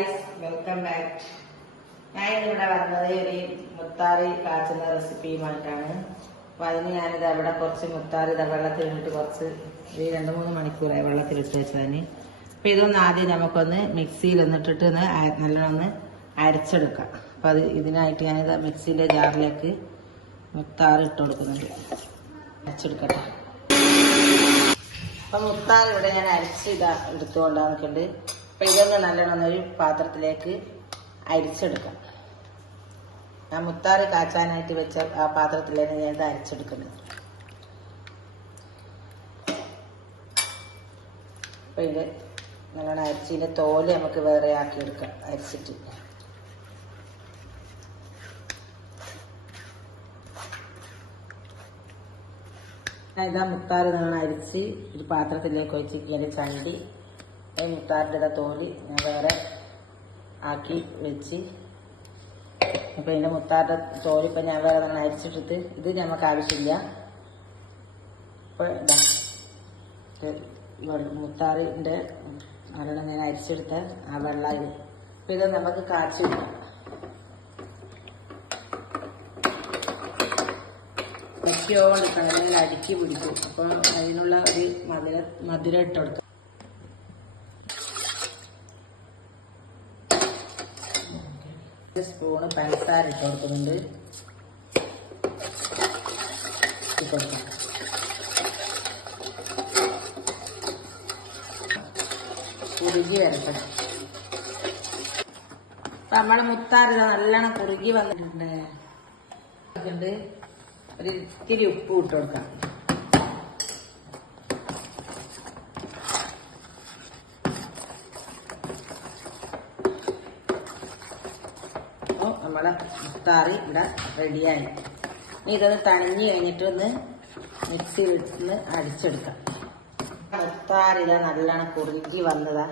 Guys welcome back ഞാൻ ഇന്നിവിടെ വന്നത് ഒരു മുത്താറി കാച്ചുന്ന റെസിപ്പിയുമായിട്ടാണ് അപ്പൊ അതിന് ഞാനിത് അവിടെ കുറച്ച് മുത്താറി ഇതാ വെള്ളത്തിലിട്ട് കുറച്ച് ഒരു രണ്ട് മൂന്ന് മണിക്കൂറായി വെള്ളത്തിലിട്ട് വെച്ചതിന്. അപ്പൊ ഇതൊന്ന് ആദ്യം നമുക്കൊന്ന് മിക്സിയിൽ ഒന്നിട്ടിട്ട് ഒന്ന് നല്ലോണം അരച്ചെടുക്കാം. അപ്പൊ അത് ഇതിനായിട്ട് ഞാനിത് മിക്സിന്റെ ജാറിലേക്ക് മുത്താറി ഇട്ട് കൊടുക്കുന്നുണ്ട്. അരച്ചെടുക്കട്ടെ. അപ്പൊ മുത്താറി ഇവിടെ ഞാൻ അരച്ച് ഇതാ എടുത്തുകൊണ്ടാണ് നിൽക്കുന്നുണ്ട് അപ്പൊ ഇതൊന്ന് നല്ലോണം ഒരു പാത്രത്തിലേക്ക് അരിച്ചെടുക്കാം. ഞാൻ മുത്താറ് കാച്ചാനായിട്ട് വെച്ച ആ പാത്രത്തിലേക്ക് ഞാൻ ഇത് അരിച്ചെടുക്കുന്നത്. അപ്പൊ ഇത് നല്ലോണം അരിച്ചതിന്റെ തോൽ നമുക്ക് വേറെ ആക്കി എടുക്കാം അരിച്ചിട്ട്. ഞാൻ ഇതാ മുത്താറ് നല്ലോണം അരിച്ച് ഒരു പാത്രത്തിലേക്ക് വെച്ച് ഇങ്ങനെ ചണ്ടി മുത്താറിന്റെ തോലി ഞാൻ വേറെ ആക്കി വെച്ച്. അപ്പോൾ ഇതിന്റെ മുത്താറിന്റെ തോലി ഇപ്പം ഞാൻ വേറെ നല്ലോണം അരിച്ചിട്ടിട്ട് ഇത് നമുക്ക് ആവശ്യമില്ല. അപ്പോൾ ഇതാ മുത്താറിന്റെ നല്ലോണം ഞാൻ അരിച്ചെടുത്ത ആ വെള്ളം അപ്പം ഇത് നമുക്ക് കാച്ചു വെക്കാം. പറ്റിയോണ്ടിരിക്കണം അല്ലെങ്കിൽ അടുക്കി പിടിക്കും. അപ്പോൾ അതിനുള്ള ഒരു മധുര മധുരം ഇട്ട് കൊടുക്കാം. സ്പൂണ് പഞ്ചസാര ഇട്ട് കൊടുക്കുന്നുണ്ട് ഇട്ട് കൊടുക്കാം. കുറുകി വരട്ടെ അപ്പൊ നമ്മൾ മുത്താറ് നല്ലോണം കുറുകി വന്നിട്ടുണ്ട്. ഒരു ഇത്തിരി ഉപ്പ് ഇട്ട് കൊടുക്കാം അപ്പോൾ നമ്മളെ മുത്താറി ഇവിടെ റെഡിയായി ഇനി ഇതൊന്ന് തണിഞ്ഞ് കഴിഞ്ഞിട്ട് ഒന്ന് മിക്സി വെച്ച് അടിച്ചെടുക്കാം. മുത്താറി ഇതാ നല്ലോണം കുറുകി വന്നതാ.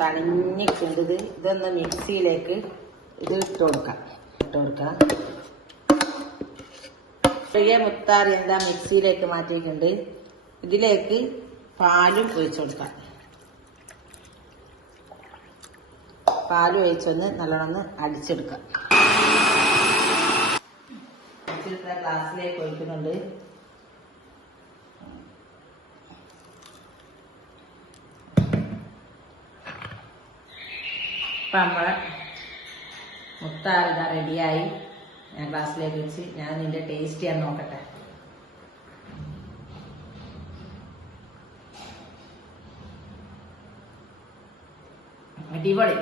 തണിഞ്ഞിട്ടുണ്ട് ഇത്. ഇതൊന്ന് മിക്സിയിലേക്ക് ഇത് ഇട്ട് കൊടുക്കാം. ഇട്ട് കൊടുക്കാം. ചെറിയ മുത്താറി എന്താ മിക്സിയിലേക്ക് മാറ്റിയിട്ടുണ്ട് ഇതിലേക്ക് പാലും ഒഴിച്ചു കൊടുക്കാം. പാലും ഒഴിച്ചൊന്ന് നല്ലോണം അടിച്ചെടുക്കുക അടിച്ചെടുക്കാം. അടിച്ചെടുത്ത ഗ്ലാസ്സിലേക്ക് ഒഴിക്കുന്നുണ്ട്. ഇപ്പം നമ്മളെ മുത്താറിത റെഡിയായി. ഞാൻ ഗ്ലാസ്സിലേക്ക് വെച്ച് ഞാൻ നിന്റെ ടേസ്റ്റ് ചെയ്യാൻ നോക്കട്ടെ. അടിപൊളി.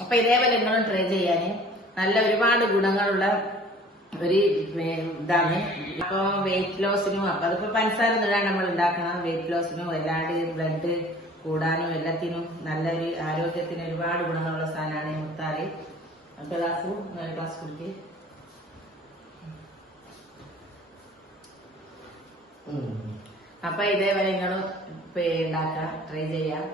അപ്പൊ ഇതേപോലെ നിങ്ങളും ട്രൈ ചെയ്യാന്. നല്ല ഒരുപാട് ഗുണങ്ങളുള്ള ഒരു ഇതാണ്. അപ്പൊ വെയിറ്റ് ലോസിനും അപ്പൊ അതിപ്പോ പഞ്ചസാര ഇടാൻ നമ്മൾ ഉണ്ടാക്കണം. വെയിറ്റ് ലോസിനും അല്ലാണ്ട് ബ്ലഡ് കൂടാനും എല്ലാത്തിനും നല്ലൊരു ആരോഗ്യത്തിന് ഒരുപാട് ഗുണങ്ങളുള്ള സാധനമാണ് മുത്താറി. അപ്പൊ ഗ്ലാസ് ഗ്ലാസ് കുടിക്ക്. അപ്പൊ ഇതേപോലെ നിങ്ങൾ ഉണ്ടാക്കാം ട്രൈ ചെയ്യാം.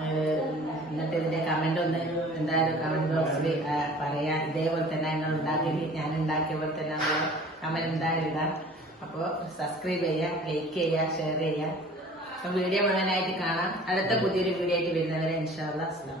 എന്നിട്ട് ഇതിന്റെ കമന്റ് ഒന്ന് എന്തായാലും കമന്റ് ബോക്സിൽ പറയാ. ഇതേപോലെ തന്നെ നിങ്ങൾ ഉണ്ടാക്കി ഞാൻ ഉണ്ടാക്കിയ പോലെ തന്നെ കമന്റ് എന്തായാലും ഇടാം. അപ്പോൾ സബ്സ്ക്രൈബ് ചെയ്യാം ലൈക്ക് ചെയ്യാം ഷെയർ ചെയ്യാം. അപ്പൊ വീഡിയോ മുഴുവനായിട്ട് കാണാം. അടുത്ത പുതിയൊരു വീഡിയോ ആയിട്ട് വരുന്നവരെ ഇൻഷാല്ല അസ്ലാം